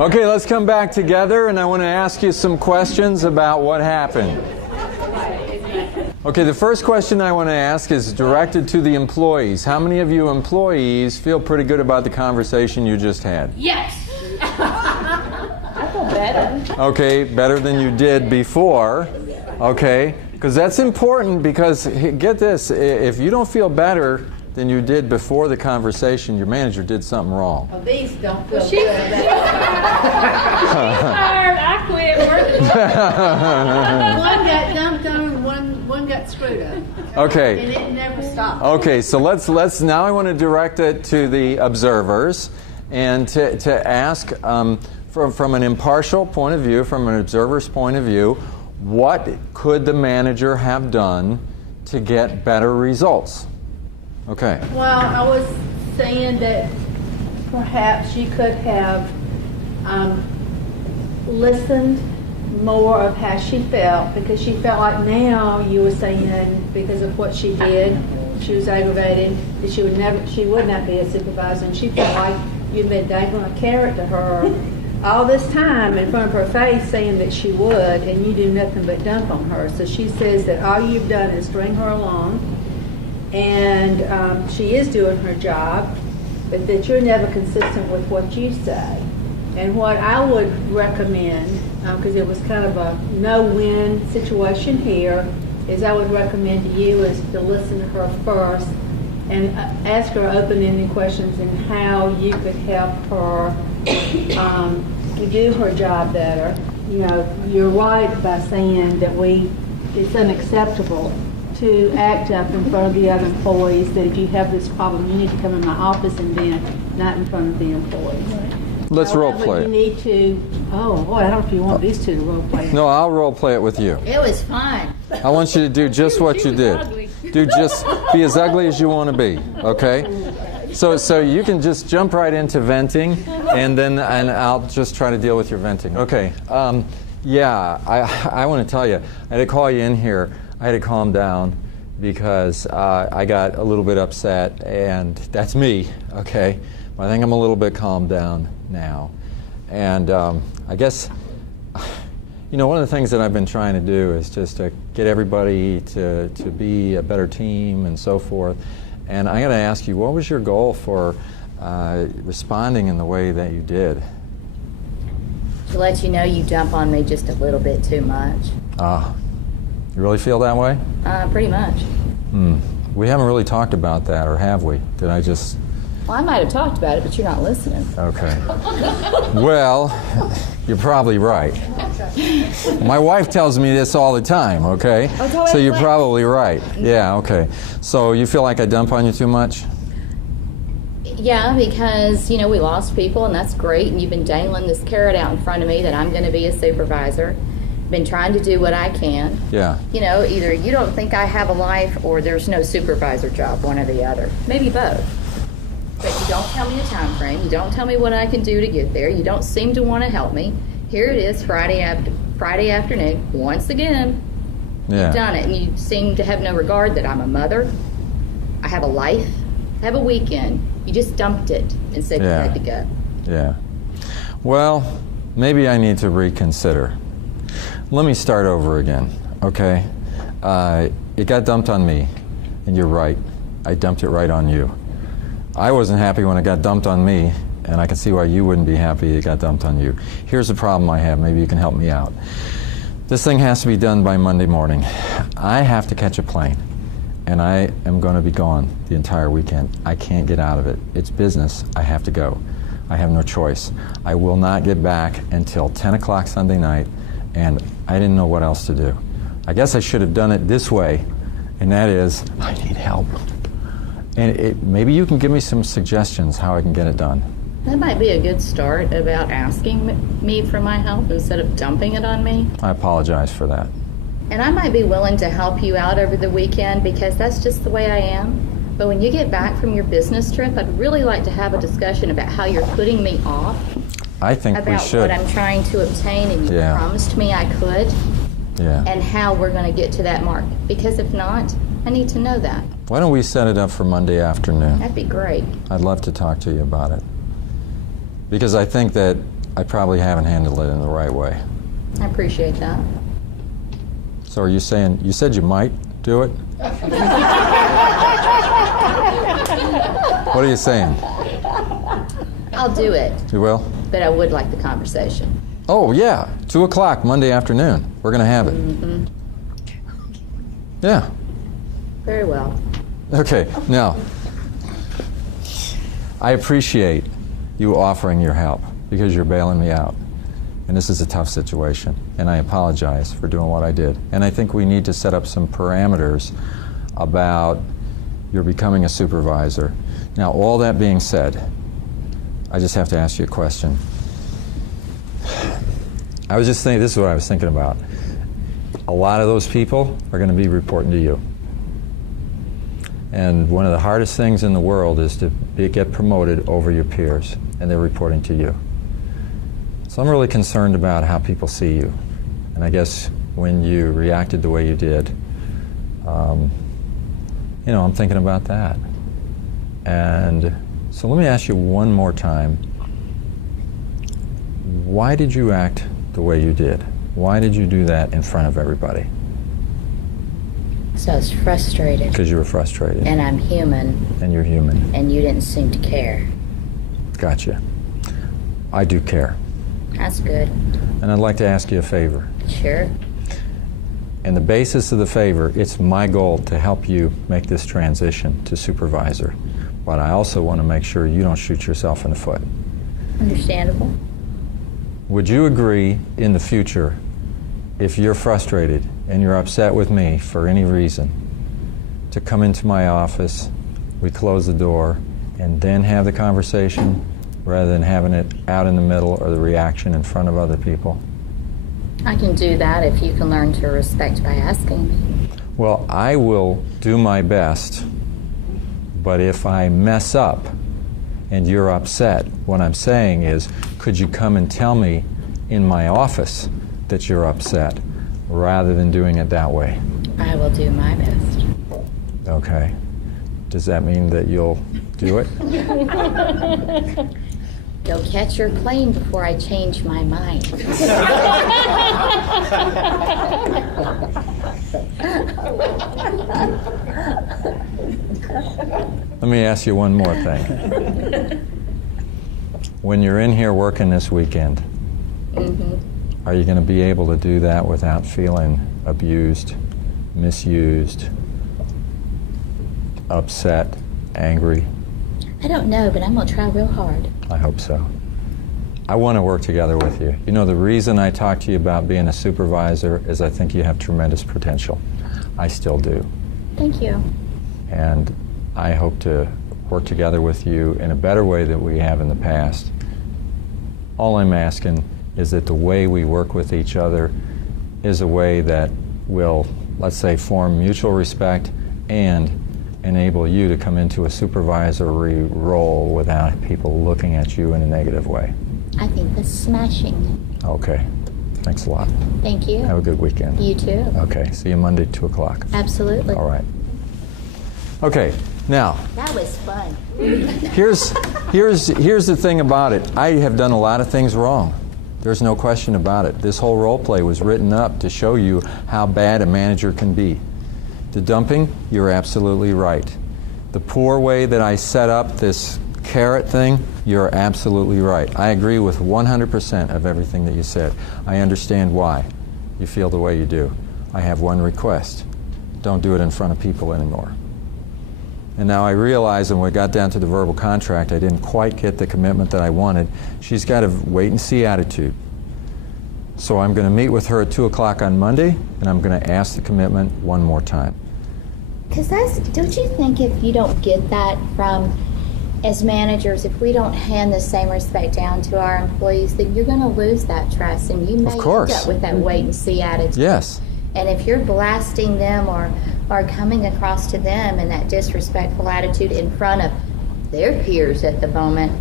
Okay, let's come back together, and I want to ask you some questions about what happened. Okay, the first question I want to ask is directed to the employees. How many of you employees feel pretty good about the conversation you just had? Yes! I feel better. Okay, better than you did before. Okay, because that's important, because get this, if you don't feel better than you did before the conversation, your manager did something wrong. Well, these don't feel She's good. tired. I quit working. One got dumped on and one got screwed up. Okay. And it never stopped. Okay, so let's now I want to direct it to the observers and to ask from an impartial point of view, from an observer's point of view, what could the manager have done to get better results? Okay. Well, I was saying that perhaps you could have listened more of how she felt, because she felt like now you were saying because of what she did, she was aggravated, that she would not be a supervisor, and she felt like you'd been dangling a carrot to her all this time in front of her face saying that she would, and you do nothing but dump on her. So she says that all you've done is string her along, and she is doing her job, but that you're never consistent with what you say. And what I would recommend, because it was kind of a no-win situation here, is I would recommend to you is to listen to her first and ask her open-ended questions and how you could help her do her job better. You know, you're right by saying that it's unacceptable to act up in front of the other employees, that if you have this problem, you need to come in my office and then not in front of the employees. Let's role However, play you it. need to, oh boy, I don't know if you want these two to role play. No, I'll role play it with you. It was fun. I want you to do just what you did. Be as ugly as you want to be, okay? So you can just jump right into venting, and I'll just try to deal with your venting. Okay. Yeah, I want to tell you, I had to call you in here. I had to calm down because I got a little bit upset, and that's me, okay? But I think I'm a little bit calmed down now. And I guess, you know, one of the things that I've been trying to do is just to get everybody to be a better team and so forth. And I got to ask you, what was your goal for responding in the way that you did? To let you know you dump on me just a little bit too much. You really feel that way? Pretty much. We haven't really talked about that, or have we? Did I just... Well, I might have talked about it, but you're not listening. Okay. Well, you're probably right. My wife tells me this all the time, okay? So you're probably right. Yeah, okay. So you feel like I dump on you too much? Yeah, because, you know, we lost people, and that's great, and you've been dangling this carrot out in front of me that I'm going to be a supervisor. Been trying to do what I can. Yeah. You know, either you don't think I have a life, or there's no supervisor job, one or the other. Maybe both. But you don't tell me a time frame. You don't tell me what I can do to get there. You don't seem to want to help me. Here it is, Friday afternoon. Once again, you've done it, and you seem to have no regard that I'm a mother. I have a life. I have a weekend. You just dumped it and said you had to go. Yeah. Well, maybe I need to reconsider. Let me start over again, okay? It got dumped on me, and you're right. I dumped it right on you. I wasn't happy when it got dumped on me, and I can see why you wouldn't be happy it got dumped on you. Here's the problem I have. Maybe you can help me out. This thing has to be done by Monday morning. I have to catch a plane, and I am going to be gone the entire weekend. I can't get out of it. It's business. I have to go. I have no choice. I will not get back until 10 o'clock Sunday night, and I didn't know what else to do. I guess I should have done it this way, and that is, I need help. And maybe you can give me some suggestions how I can get it done. That might be a good start about asking me for my help instead of dumping it on me. I apologize for that. And I might be willing to help you out over the weekend because that's just the way I am. But when you get back from your business trip, I'd really like to have a discussion about how you're putting me off. I think we should. About what I'm trying to obtain, and you promised me I could. Yeah. And how we're going to get to that mark. Because if not, I need to know that. Why don't we set it up for Monday afternoon? That'd be great. I'd love to talk to you about it. Because I think that I probably haven't handled it in the right way. I appreciate that. So are you saying, you said you might do it? What are you saying? I'll do it, You will? but I would like the conversation. Oh, yeah. 2 o'clock Monday afternoon. We're going to have it. Mm-hmm. Yeah. Very well. Okay, now, I appreciate you offering your help because you're bailing me out. And this is a tough situation, and I apologize for doing what I did. And I think we need to set up some parameters about your becoming a supervisor. Now, all that being said, I just have to ask you a question. I was just thinking, this is what I was thinking about. A lot of those people are going to be reporting to you. And one of the hardest things in the world is to get promoted over your peers, and they're reporting to you. So I'm really concerned about how people see you. And I guess when you reacted the way you did, you know, I'm thinking about that. And so let me ask you one more time. Why did you act the way you did? Why did you do that in front of everybody? So I was frustrated. Because you were frustrated. And I'm human. And you're human. And you didn't seem to care. Gotcha. I do care. That's good. And I'd like to ask you a favor. Sure. And the basis of the favor, it's my goal to help you make this transition to supervisor. But I also want to make sure you don't shoot yourself in the foot. Understandable. Would you agree in the future, if you're frustrated and you're upset with me for any reason, to come into my office, we close the door, and then have the conversation rather than having it out in the middle or the reaction in front of other people? I can do that if you can learn to respect by asking me. Well, I will do my best, but if I mess up and you're upset, what I'm saying is, could you come and tell me in my office that you're upset rather than doing it that way? I will do my best. Okay. Does that mean that you'll do it? Go catch your plane before I change my mind. Let me ask you one more thing. When you're in here working this weekend, are you going to be able to do that without feeling abused, misused, upset, angry? I don't know, but I'm going to try real hard. I hope so. I want to work together with you. You know, the reason I talk to you about being a supervisor is I think you have tremendous potential. I still do. Thank you. And I hope to work together with you in a better way than we have in the past. All I'm asking is that the way we work with each other is a way that will, let's say, form mutual respect and enable you to come into a supervisory role without people looking at you in a negative way. I think that's smashing. Okay. Thanks a lot. Thank you. Have a good weekend. You too. Okay. See you Monday, 2 o'clock. Absolutely. All right. Okay. Now, That was fun. here's the thing about it. I have done a lot of things wrong. There's no question about it. This whole role play was written up to show you how bad a manager can be. The dumping, you're absolutely right. The poor way that I set up this carrot thing, you're absolutely right. I agree with 100% of everything that you said. I understand why you feel the way you do. I have one request. Don't do it in front of people anymore. And now I realize when we got down to the verbal contract, I didn't quite get the commitment that I wanted. She's got a wait-and-see attitude. So I'm going to meet with her at 2 o'clock on Monday, and I'm going to ask the commitment one more time. Because don't you think if you don't get that from, as managers, if we don't hand the same respect down to our employees, then you're going to lose that trust, and you may end up with that wait-and-see attitude. Yes. And if you're blasting them or coming across to them in that disrespectful attitude in front of their peers at the moment,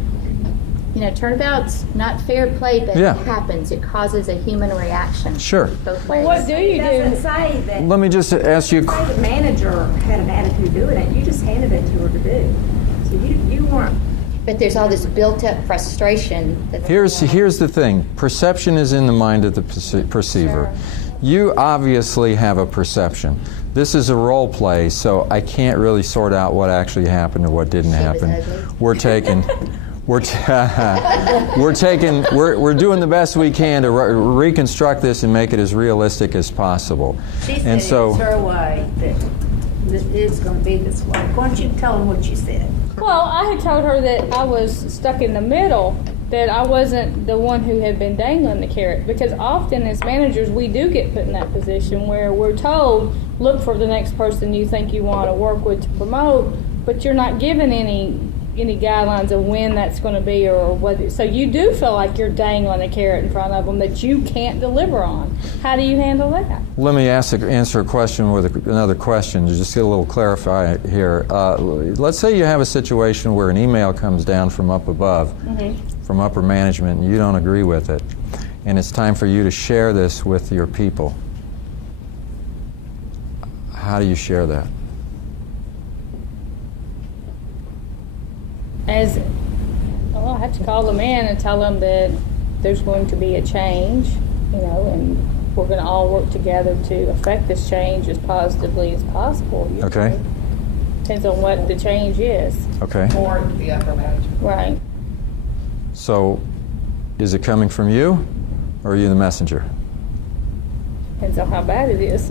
you know, turnabout's not fair play, but it happens. It causes a human reation. Sure. Both ways. Well, what do you It do? doesn't say that. Let me just ask you. Say the manager had an attitude doing it. You just handed it to her to do. So you weren't But there's all this built-up frustration. Here's the thing. Perception is in the mind of the perceiver. Sure. You obviously have a perception. This is a role play, so I can't really sort out what actually happened or what didn't happen. We're doing the best we can to reconstruct this and make it as realistic as possible. She said it's her way that it's going to be this way. Why don't you tell them what you said? Well, I had told her that I was stuck in the middle, that I wasn't the one who had been dangling the carrot. Because often as managers, we do get put in that position where we're told, look for the next person you think you want to work with to promote, but you're not given any guidelines of when that's going to be or what. So you do feel like you're dangling a carrot in front of them that you can't deliver on. How do you handle that? Let me answer a question with another question to just get a little clarified here. Let's say you have a situation where an email comes down from up above, from upper management, and you don't agree with it, and it's time for you to share this with your people. How do you share that? I have to call them in and tell them that there's going to be a change, and we're going to all work together to affect this change as positively as possible. Okay. Depends on what the change is. Okay. Or the upper management. Right. So, is it coming from you, or are you the messenger? Depends on how bad it is.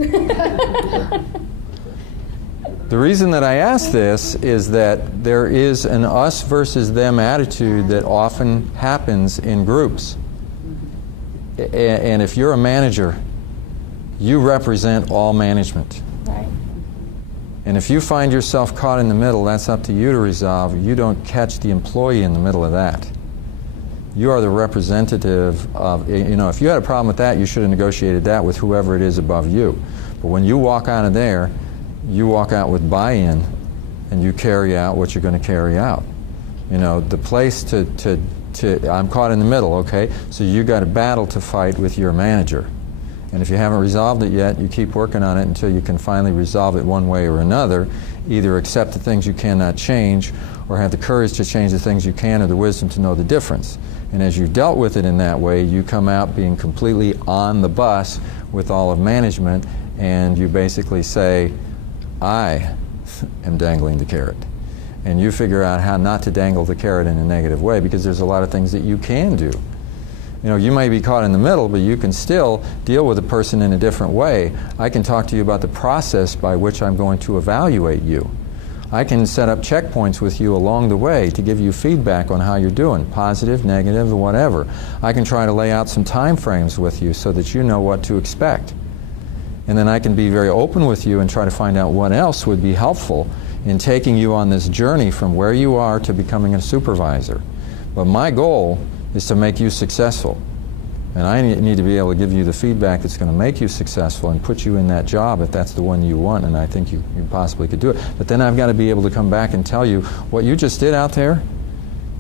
The reason that I ask this is that there is an us versus them attitude that often happens in groups. And if you're a manager, you represent all management. Right. And if you find yourself caught in the middle, that's up to you to resolve. You don't catch the employee in the middle of that. You are the representative of, if you had a problem with that, you should have negotiated that with whoever it is above you. But when you walk out of there, you walk out with buy-in, and you carry out what you're going to carry out. The place I'm caught in the middle, okay? So you got a battle to fight with your manager. And if you haven't resolved it yet, you keep working on it until you can finally resolve it one way or another. Either accept the things you cannot change, or have the courage to change the things you can, or the wisdom to know the difference. And as you've dealt with it in that way, you come out being completely on the bus with all of management, and you basically say, I am dangling the carrot. And you figure out how not to dangle the carrot in a negative way, because there's a lot of things that you can do. You may be caught in the middle, but you can still deal with a person in a different way. I can talk to you about the process by which I'm going to evaluate you. I can set up checkpoints with you along the way to give you feedback on how you're doing, positive, negative, or whatever. I can try to lay out some time frames with you so that you know what to expect. And then I can be very open with you and try to find out what else would be helpful in taking you on this journey from where you are to becoming a supervisor. But my goal is to make you successful. And I need to be able to give you the feedback that's going to make you successful and put you in that job if that's the one you want, and I think you possibly could do it. But then I've got to be able to come back and tell you what you just did out there,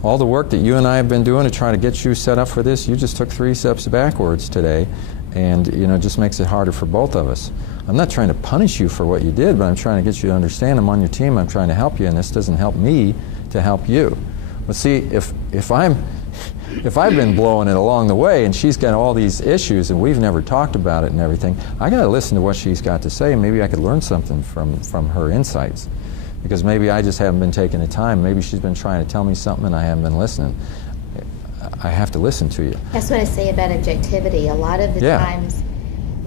all the work that you and I have been doing to try to get you set up for this, you just took 3 steps backwards today. And it just makes it harder for both of us. I'm not trying to punish you for what you did, but I'm trying to get you to understand I'm on your team, I'm trying to help you, and this doesn't help me to help you. But see, if I've been blowing it along the way and she's got all these issues and we've never talked about it and everything, I got to listen to what she's got to say, and maybe I could learn something from her insights. Because maybe I just haven't been taking the time. Maybe she's been trying to tell me something and I haven't been listening. I have to listen to you. That's what I say about objectivity. A lot of the times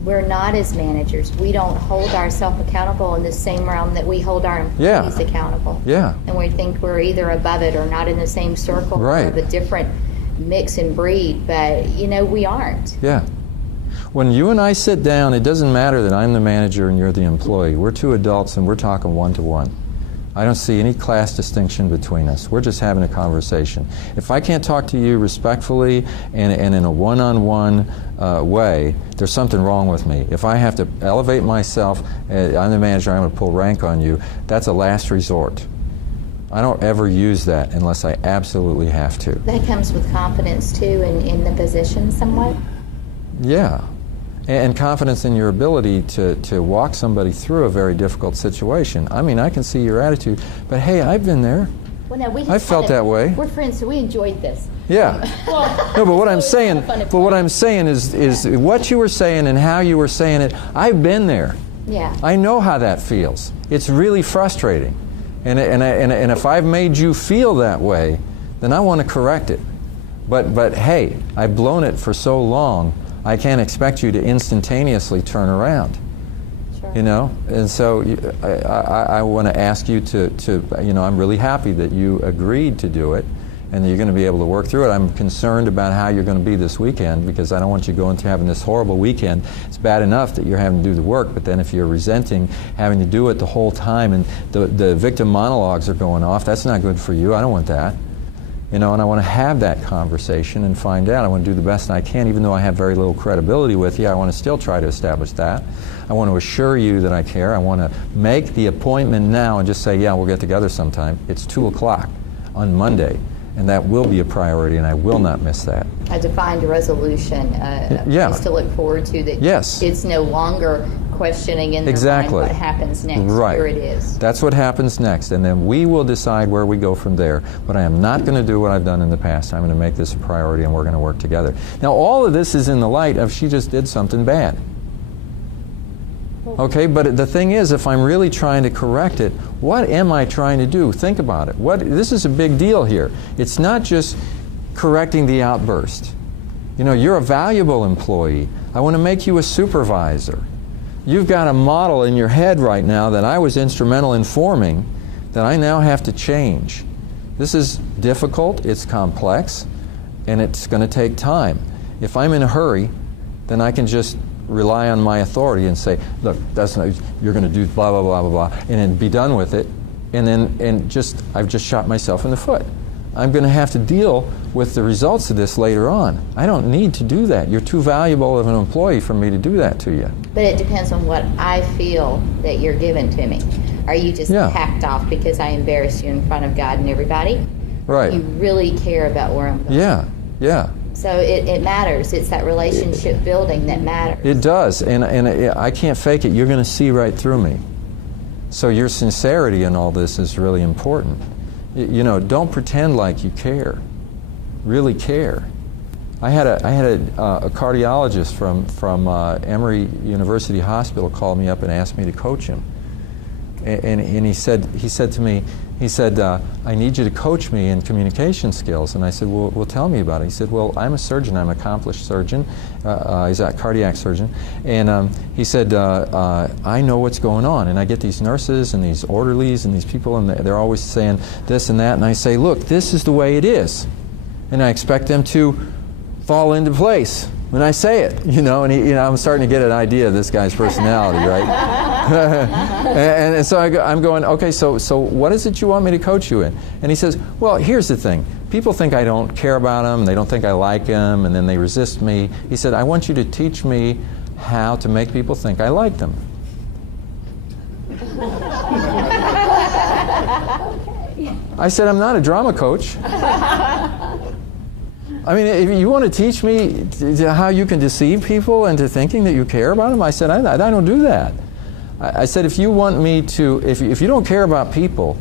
we're not, as managers, we don't hold ourselves accountable in the same realm that we hold our employees accountable. Yeah. And we think we're either above it or not in the same circle, or of a different mix and breed, but we aren't. Yeah. When you and I sit down, it doesn't matter that I'm the manager and you're the employee. We're 2 adults and we're talking one-to-one. I don't see any class distinction between us. We're just having a conversation. If I can't talk to you respectfully and in a one-on-one way, there's something wrong with me. If I have to elevate myself, I'm the manager, I'm going to pull rank on you, that's a last resort. I don't ever use that unless I absolutely have to. That comes with confidence, too, in the position somewhat? Yeah. And confidence in your ability to walk somebody through a very difficult situation. I mean, I can see your attitude, but hey, I've been there. Well, no, we just I felt that way. We're friends, so we enjoyed this. Yeah. No, but what I'm saying, is what you were saying and how you were saying it. I've been there. Yeah. I know how that feels. It's really frustrating, and if I've made you feel that way, then I want to correct it. But hey, I've blown it for so long. I can't expect you to instantaneously turn around. Sure. You know, and so I want to ask you to I'm really happy that you agreed to do it, and that you're going to be able to work through it. I'm concerned about how you're going to be this weekend, because I don't want you going to having this horrible weekend. It's bad enough that you're having to do the work, but then if you're resenting having to do it the whole time and the victim monologues are going off, that's not good for you. I don't want that. And I want to have that conversation and find out. I want to do the best I can, even though I have very little credibility with you. I want to still try to establish that. I want to assure you that I care. I want to make the appointment now and just say, yeah, we'll get together sometime. It's 2 o'clock on Monday. And that will be a priority, and I will not miss that. A defined resolution, just to look forward to, that yes. It's no longer questioning in their exactly. mind what happens next. Right. Here it is. That's what happens next, and then we will decide where we go from there. But I am not going to do what I've done in the past. I'm going to make this a priority, and we're going to work together. Now, all of this is in the light of she just did something bad. Okay, but the thing is, if I'm really trying to correct it, what am I trying to do? Think about it. This is a big deal here. It's not just correcting the outburst. You're a valuable employee. I want to make you a supervisor. You've got a model in your head right now that I was instrumental in forming that I now have to change. This is difficult, it's complex, and it's going to take time. If I'm in a hurry, then I can just rely on my authority and say, look, that's not, you're going to do blah, blah, blah, blah, blah, and then be done with it, I've just shot myself in the foot. I'm going to have to deal with the results of this later on. I don't need to do that. You're too valuable of an employee for me to do that to you. But it depends on what I feel that you're giving to me. Are you just hacked off because I embarrassed you in front of God and everybody? Right. You really care about where I'm going. Yeah. So it matters. It's that relationship building that matters. It does, and I can't fake it. You're going to see right through me. So your sincerity in all this is really important. Don't pretend like you care. Really care. I had a cardiologist from Emory University Hospital call me up and asked me to coach him, and he said to me, I need you to coach me in communication skills. And I said, well, tell me about it. He said, well, I'm a surgeon. I'm an accomplished surgeon. He's a cardiac surgeon. And he said, I know what's going on. And I get these nurses and these orderlies and these people, and they're always saying this and that. And I say, look, this is the way it is. And I expect them to fall into place when I say it, and I'm starting to get an idea of this guy's personality, right? and so I'm going, okay, so what is it you want me to coach you in? And he says, well, here's the thing. People think I don't care about them, they don't think I like them, and then they resist me. He said, I want you to teach me how to make people think I like them. I said, I'm not a drama coach. I mean, if you want to teach me how you can deceive people into thinking that you care about them, I said, I don't do that. I said, if you want me to, if you don't care about people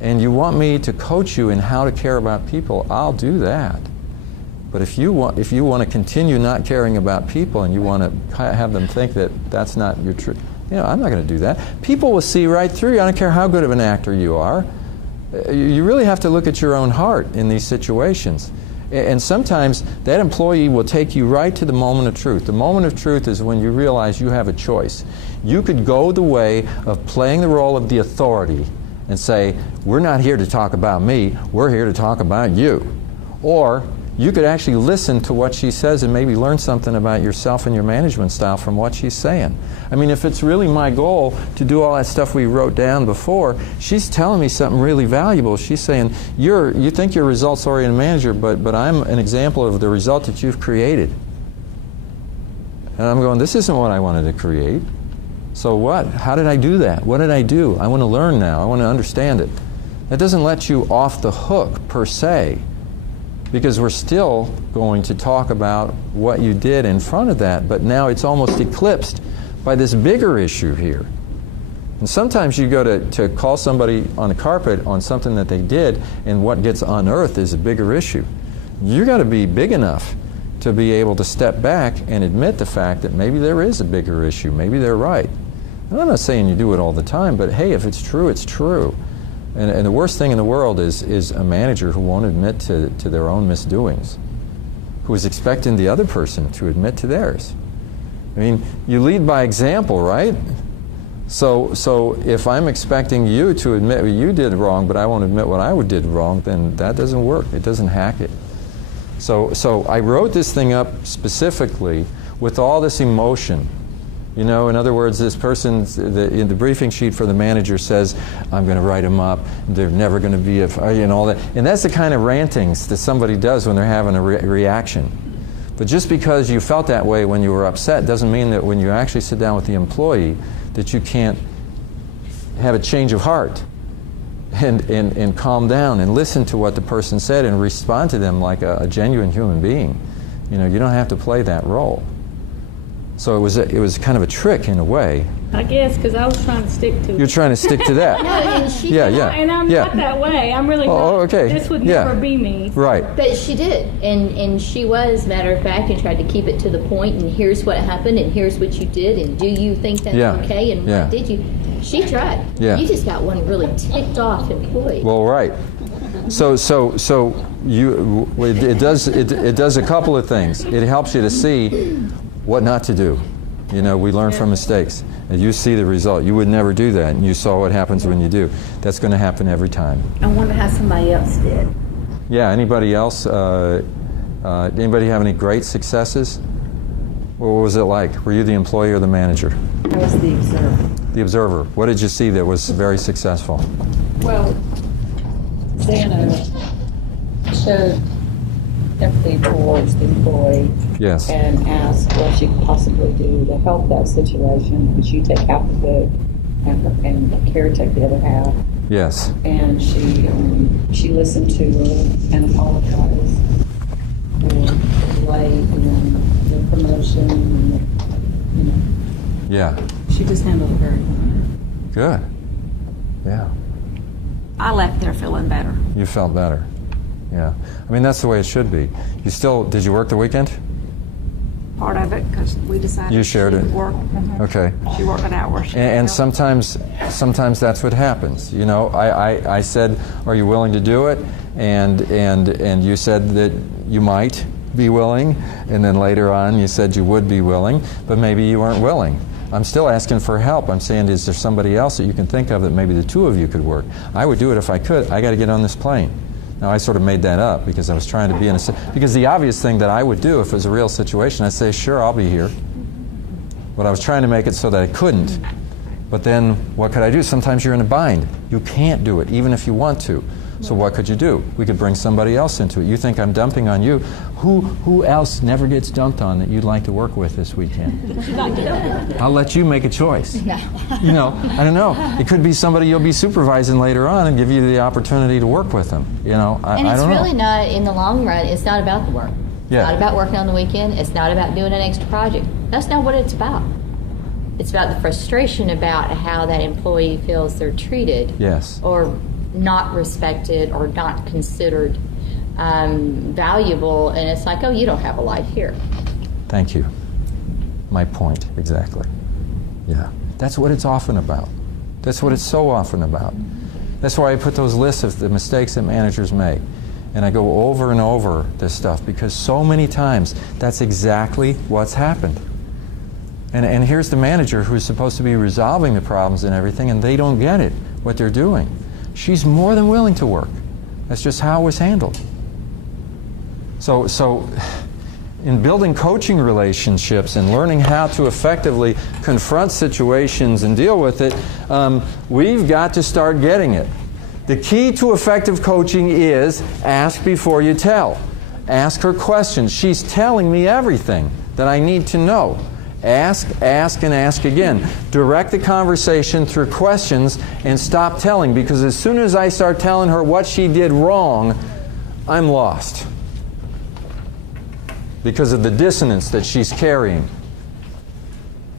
and you want me to coach you in how to care about people, I'll do that. But if you want to continue not caring about people and you want to have them think that that's not your truth, I'm not going to do that. People will see right through you. I don't care how good of an actor you are. You really have to look at your own heart in these situations. And sometimes that employee will take you right to the moment of truth. The moment of truth is when you realize you have a choice. You could go the way of playing the role of the authority and say, we're not here to talk about me, we're here to talk about you. Or you could actually listen to what she says and maybe learn something about yourself and your management style from what she's saying. I mean, if it's really my goal to do all that stuff we wrote down before, she's telling me something really valuable. She's saying, you think you're a results-oriented manager, but I'm an example of the result that you've created. And I'm going, this isn't what I wanted to create. So what? How did I do that? What did I do? I want to learn now. I want to understand it. That doesn't let you off the hook, per se, because we're still going to talk about what you did in front of that, but now it's almost eclipsed by this bigger issue here. And sometimes you go to call somebody on the carpet on something that they did, and what gets unearthed is a bigger issue. You got to be big enough to be able to step back and admit the fact that maybe there is a bigger issue, maybe they're right. And I'm not saying you do it all the time, but hey, if it's true, it's true. And the worst thing in the world is a manager who won't admit to their own misdoings, who is expecting the other person to admit to theirs. I mean, you lead by example, right? So if I'm expecting you to admit what you did wrong, but I won't admit what I did wrong, then that doesn't work. It doesn't hack it. So I wrote this thing up specifically with all this emotion. You know, in other words, this person in the briefing sheet for the manager says, I'm going to write them up, they're never going to be, and all that. And that's the kind of rantings that somebody does when they're having a reaction. But just because you felt that way when you were upset doesn't mean that when you actually sit down with the employee that you can't have a change of heart and calm down and listen to what the person said and respond to them like a genuine human being. You know, you don't have to play that role. So it was kind of a trick in a way. I guess, because I was trying to stick to it. You're trying to stick to that. No, and she Yeah. And I'm not that way. I'm really not. Okay. This would never be me. Right. But she did, and she was, matter of fact, and tried to keep it to the point, and here's what happened, and here's what you did, and do you think that's okay, and what did you? She tried. Yeah. You just got one really ticked off employee. Well, right. So it does a couple of things. It helps you to see what not to do. You know, we learn from mistakes. And you see the result. You would never do that, and you saw what happens when you do. That's going to happen every time. I wonder how somebody else did. Yeah, anybody else? Anybody have any great successes? What was it like? Were you the employee or the manager? I was the observer. The observer. What did you see that was very successful? Well, Xana showed empathy towards the employee. Yes. And asked what she could possibly do to help that situation. Could she take half of it and Kara take the other half? Yes. And she listened to her and apologized for the delay in the promotion. And Yeah. she just handled it very well. Good. Yeah. I left there feeling better. You felt better. Yeah. I mean, that's the way it should be. Did you work the weekend? Part of it, because we decided You shared it. Work. Okay. She worked an hour. And sometimes that's what happens. You know, I said, are you willing to do it? And you said that you might be willing, and then later on you said you would be willing, but maybe you weren't willing. I'm still asking for help. I'm saying, is there somebody else that you can think of that maybe the two of you could work? I would do it if I could. I got to get on this plane. Now, I sort of made that up because I was trying to be because the obvious thing that I would do if it was a real situation, I'd say, sure, I'll be here. But I was trying to make it so that I couldn't. But then what could I do? Sometimes you're in a bind. You can't do it, even if you want to. So what could you do? We could bring somebody else into it. You think I'm dumping on you. Who else never gets dumped on that you'd like to work with this weekend? I'll let you make a choice. You know, I don't know. It could be somebody you'll be supervising later on and give you the opportunity to work with them. You know, I don't know. And it's really not, in the long run, it's not about the work. Yeah. It's not about working on the weekend. It's not about doing an extra project. That's not what it's about. It's about the frustration about how that employee feels they're treated. Yes. Or not respected or not considered valuable, and it's like, oh, you don't have a life here. Thank you. My point, exactly. Yeah. That's what it's often about. That's what it's so often about. That's why I put those lists of the mistakes that managers make. And I go over and over this stuff because so many times that's exactly what's happened. And here's the manager who's supposed to be resolving the problems and everything, and they don't get it, what they're doing. She's more than willing to work. That's just how it was handled. So in building coaching relationships and learning how to effectively confront situations and deal with it, we've got to start getting it. The key to effective coaching is ask before you tell. Ask her questions. She's telling me everything that I need to know. Ask, and ask again. Direct the conversation through questions and stop telling, because as soon as I start telling her what she did wrong, I'm lost. Because of the dissonance that she's carrying.